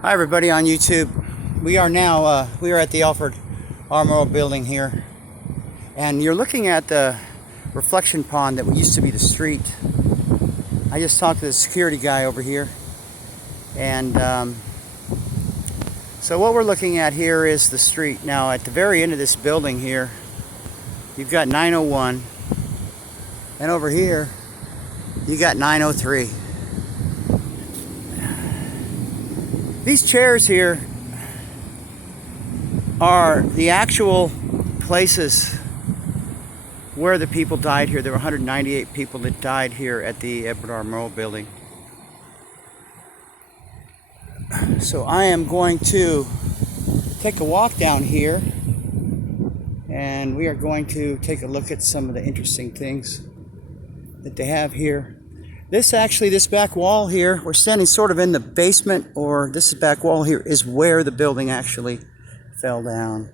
Hi everybody on YouTube. We are at the Alfred R. Murrah building here, and you're looking at the reflection pond that used to be the street. I just talked to the security guy over here, and so what we're looking at here is the street. Now at the very end of this building here, you've got 901, and over here you got 903. These chairs here are the actual places where the people died here. There were 198 people that died here at the Edward R. Murrah building. So I am going to take a walk down here, and we are going to take a look at some of the interesting things that they have here. This back wall here, we're standing sort of in the basement, or this back wall here is where the building actually fell down.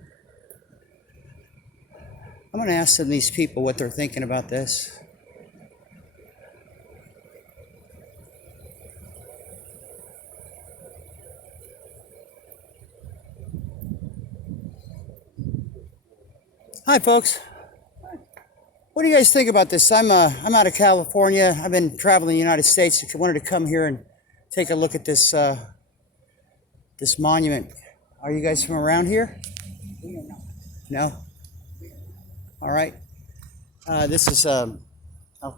I'm going to ask some of these people what they're thinking about this. Hi, folks. What do you guys think about this? I'm out of California. I've been traveling the United States. I wanted to come here and take a look at this this monument. Are you guys from around here? No? All right. This is, I'll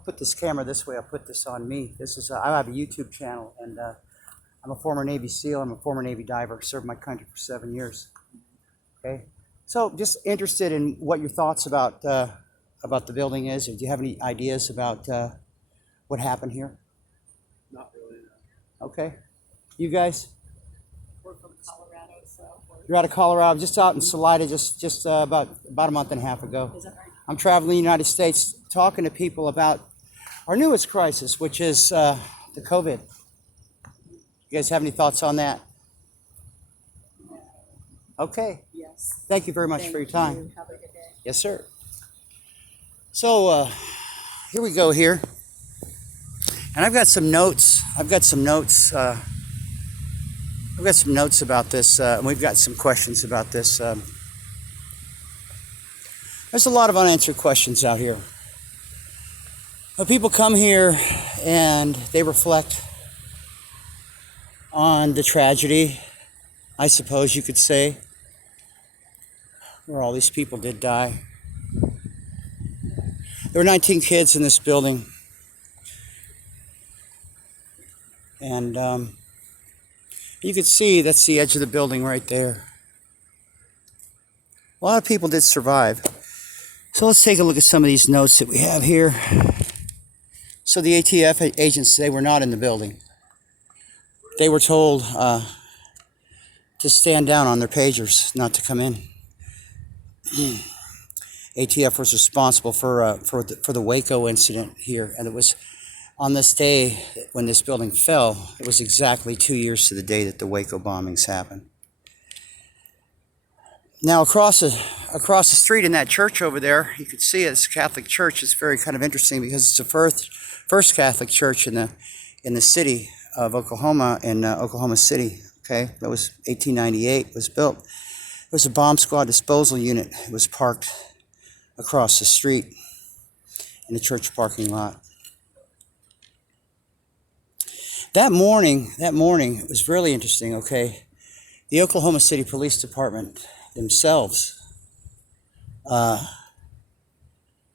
put this camera this way. I'll put this on me. This is, I have a YouTube channel, and I'm a former Navy SEAL. I'm a former Navy diver. Served my country for 7 years. Okay. So just interested in what your thoughts about the building is. Or do you have any ideas about what happened here? Not really, no. Okay. You guys? We're from Colorado, so You're out of Colorado. I'm just out in Salida just about a month and a half ago. is that right? I'm traveling the United States talking to people about our newest crisis, which is the COVID. You guys have any thoughts on that? Okay. Yes. Thank you very much Thank for your time. you. Have a good day. Yes, sir. So here we go here. And I've got some notes. I've got some notes about this. And we've got some questions about this. There's a lot of unanswered questions out here. But people come here and they reflect on the tragedy, I suppose you could say, where all these people did die. There were 19 kids in this building. And you can see that's the edge of the building right there. A lot of people did survive. So let's take a look at some of these notes that we have here. So the ATF agents, they were not in the building. They were told to stand down on their pagers, not to come in. ATF was responsible for the Waco incident here, and it was on this day when this building fell. It was exactly 2 years to the day that the Waco bombings happened. Now across the street in that church over there, you can see it's a Catholic church. It's very kind of interesting because it's the first Catholic church in the city of Oklahoma, in Oklahoma City. Okay, that was 1898. It was built. It was a bomb squad disposal unit. It was parked across the street in the church parking lot. That morning, it was really interesting. Okay, the Oklahoma City Police Department themselves,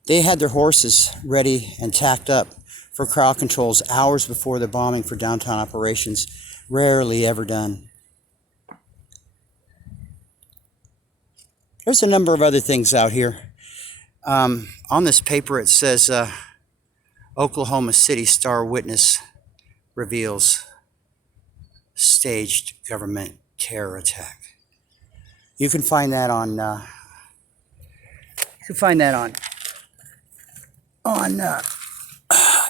they had their horses ready and tacked up for crowd controls hours before the bombing for downtown operations. Rarely ever done. There's a number of other things out here. On this paper it says Oklahoma City Star Witness reveals staged government terror attack. You can find that on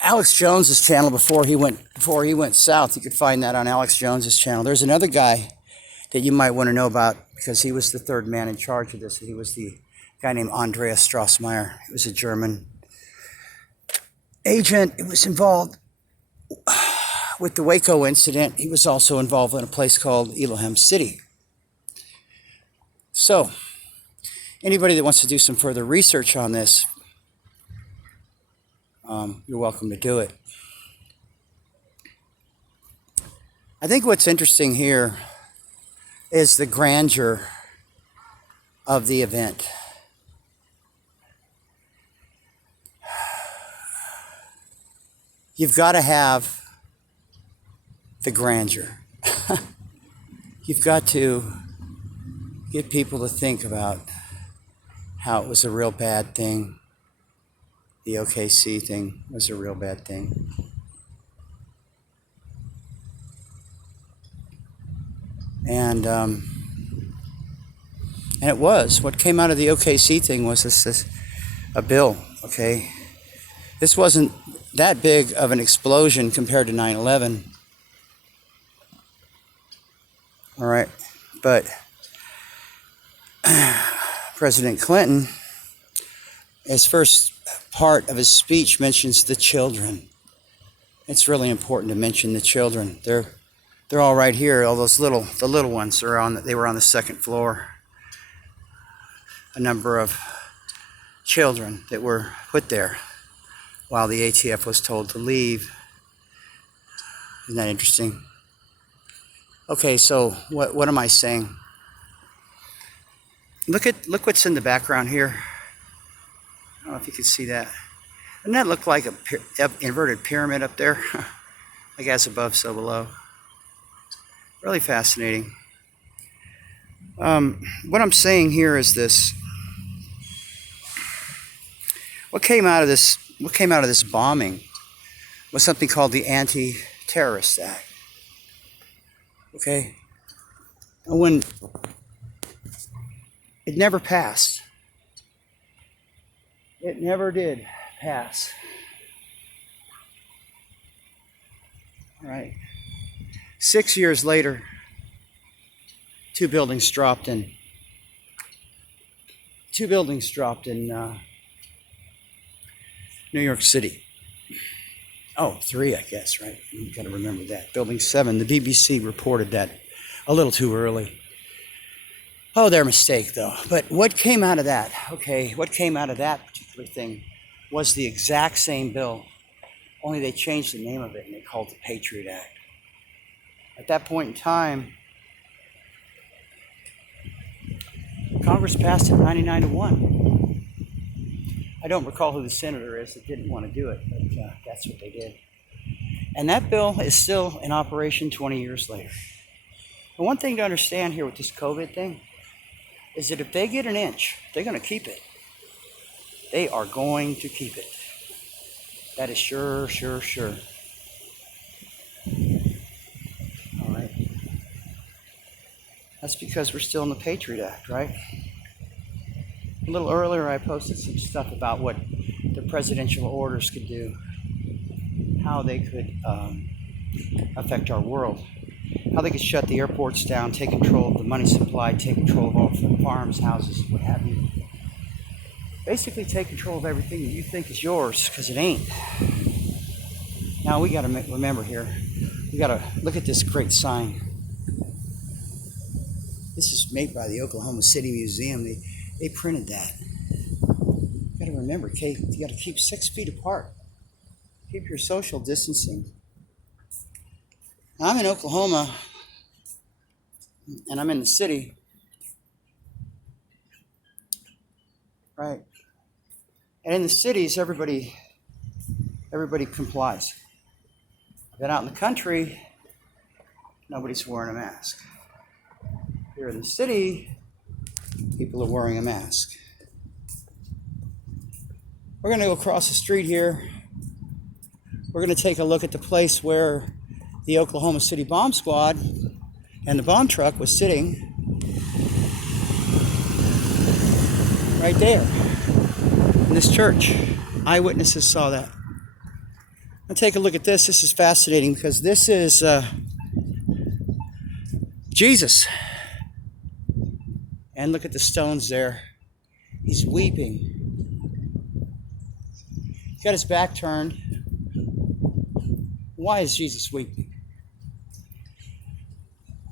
Alex Jones's channel before he went south. You could find that on Alex Jones's channel. There's another guy that you might want to know about because he was the third man in charge of this. He was the guy named Andreas Strassmeyer. He was a German agent. It was involved with the Waco incident, he was also involved in a place called Elohim City. So, anybody that wants to do some further research on this, you're welcome to do it. I think what's interesting here is the grandeur of the event. You've got to have the grandeur. You've got to get people to think about how it was a real bad thing. The OKC thing was a real bad thing. And it was. What came out of the OKC thing was this a bill, okay? This wasn't that big of an explosion compared to 9/11. All right, but President Clinton, his first part of his speech mentions the children. It's really important to mention the children. They're all right here. All those the little ones they were on the second floor. A number of children that were put there while the ATF was told to leave. Isn't that interesting? Okay, so what am I saying? Look what's in the background here. I don't know if you can see that. Doesn't that look like a inverted pyramid up there? I guess above, so below. Really fascinating. What I'm saying here is this. What came out of this bombing was something called the Anti-Terrorist Act. Okay? And when it never passed. It never did pass. All right. 6 years later, 2 buildings dropped in New York City. Oh, 3, I guess, right? You got to remember that. Building 7. The BBC reported that a little too early. Oh, their mistake, though. But what came out of that? Okay, what came out of that particular thing was the exact same bill, only they changed the name of it and they called it the Patriot Act. At that point in time, Congress passed it 99-1. I don't recall who the senator is that didn't want to do it, but that's what they did. And that bill is still in operation 20 years later. And one thing to understand here with this COVID thing is that if they get an inch, they're going to keep it. They are going to keep it. That is sure. All right. That's because we're still in the Patriot Act, right? A little earlier, I posted some stuff about what the presidential orders could do, how they could affect our world, how they could shut the airports down, take control of the money supply, take control of all the farms, houses, what have you. Basically take control of everything that you think is yours, because it ain't. Now we got to remember here, we got to look at this great sign. This is made by the Oklahoma City Museum. They printed that. You got to remember, Kate, you got to keep 6 feet apart. Keep your social distancing. Now, I'm in Oklahoma, and I'm in the city. Right. And in the cities, everybody complies. Then out in the country, nobody's wearing a mask. Here in the city, people are wearing a mask. We're going to go across the street here. We're going to take a look at the place where the Oklahoma City bomb squad and the bomb truck was sitting. Right there. In this church. Eyewitnesses saw that. Now take a look at this. This is fascinating because this is Jesus. And look at the stones there. He's weeping. He's got his back turned. Why is Jesus weeping?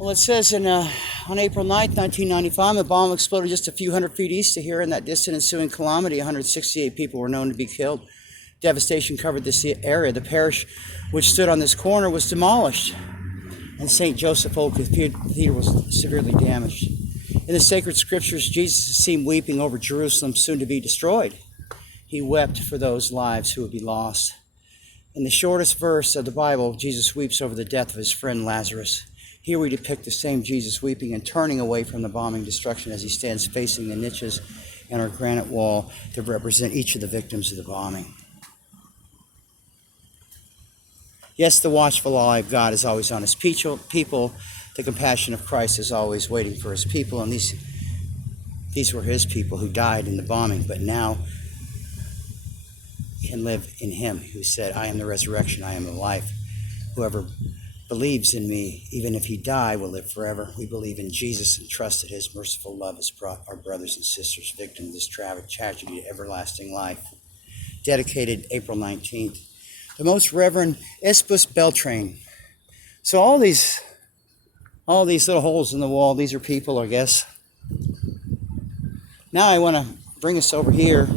Well, it says on April 9th, 1995, a bomb exploded just a few hundred feet east of here. In that distant ensuing calamity, 168 people were known to be killed. Devastation covered this area. The parish which stood on this corner was demolished, and St. Joseph Old Cathedral was severely damaged. In the sacred scriptures, Jesus is seen weeping over Jerusalem soon to be destroyed. He wept for those lives who would be lost. In the shortest verse of the Bible, Jesus weeps over the death of his friend Lazarus. Here we depict the same Jesus weeping and turning away from the bombing destruction as he stands facing the niches in our granite wall to represent each of the victims of the bombing. Yes, the watchful eye of God is always on his people. The compassion of Christ is always waiting for his people. And these were his people who died in the bombing, but now can live in him who said, I am the resurrection, I am the life. Whoever believes in me, even if he die, will live forever. We believe in Jesus and trust that his merciful love has brought our brothers and sisters victim of this tragedy to everlasting life. Dedicated April 19th. The Most Reverend Espoz Beltrain. So all these little holes in the wall, these are people, I guess. Now I want to bring us over here.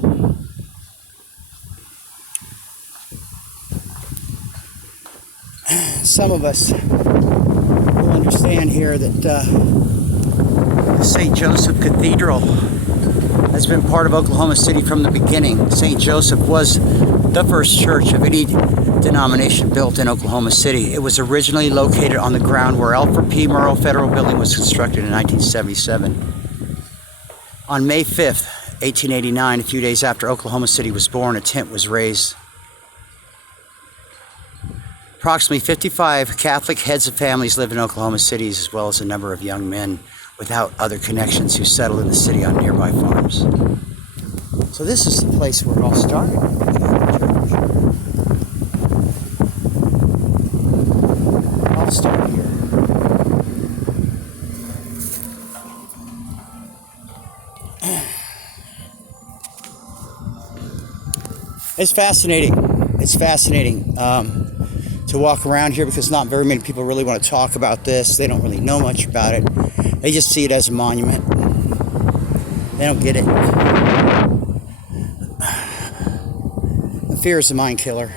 Some of us will understand here that the St. Joseph Cathedral has been part of Oklahoma City from the beginning. St. Joseph was the first church of any denomination built in Oklahoma City. It was originally located on the ground where Alfred P. Murrow Federal Building was constructed in 1977. On May 5th, 1889, a few days after Oklahoma City was born, a tent was raised. Approximately 55 Catholic heads of families lived in Oklahoma City, as well as a number of young men without other connections who settled in the city on nearby farms. So this is the place where it all started. It all started here. It's fascinating. It's fascinating. To walk around here because not very many people really want to talk about this. They don't really know much about it. They just see it as a monument. They don't get it. The fear is a mind killer.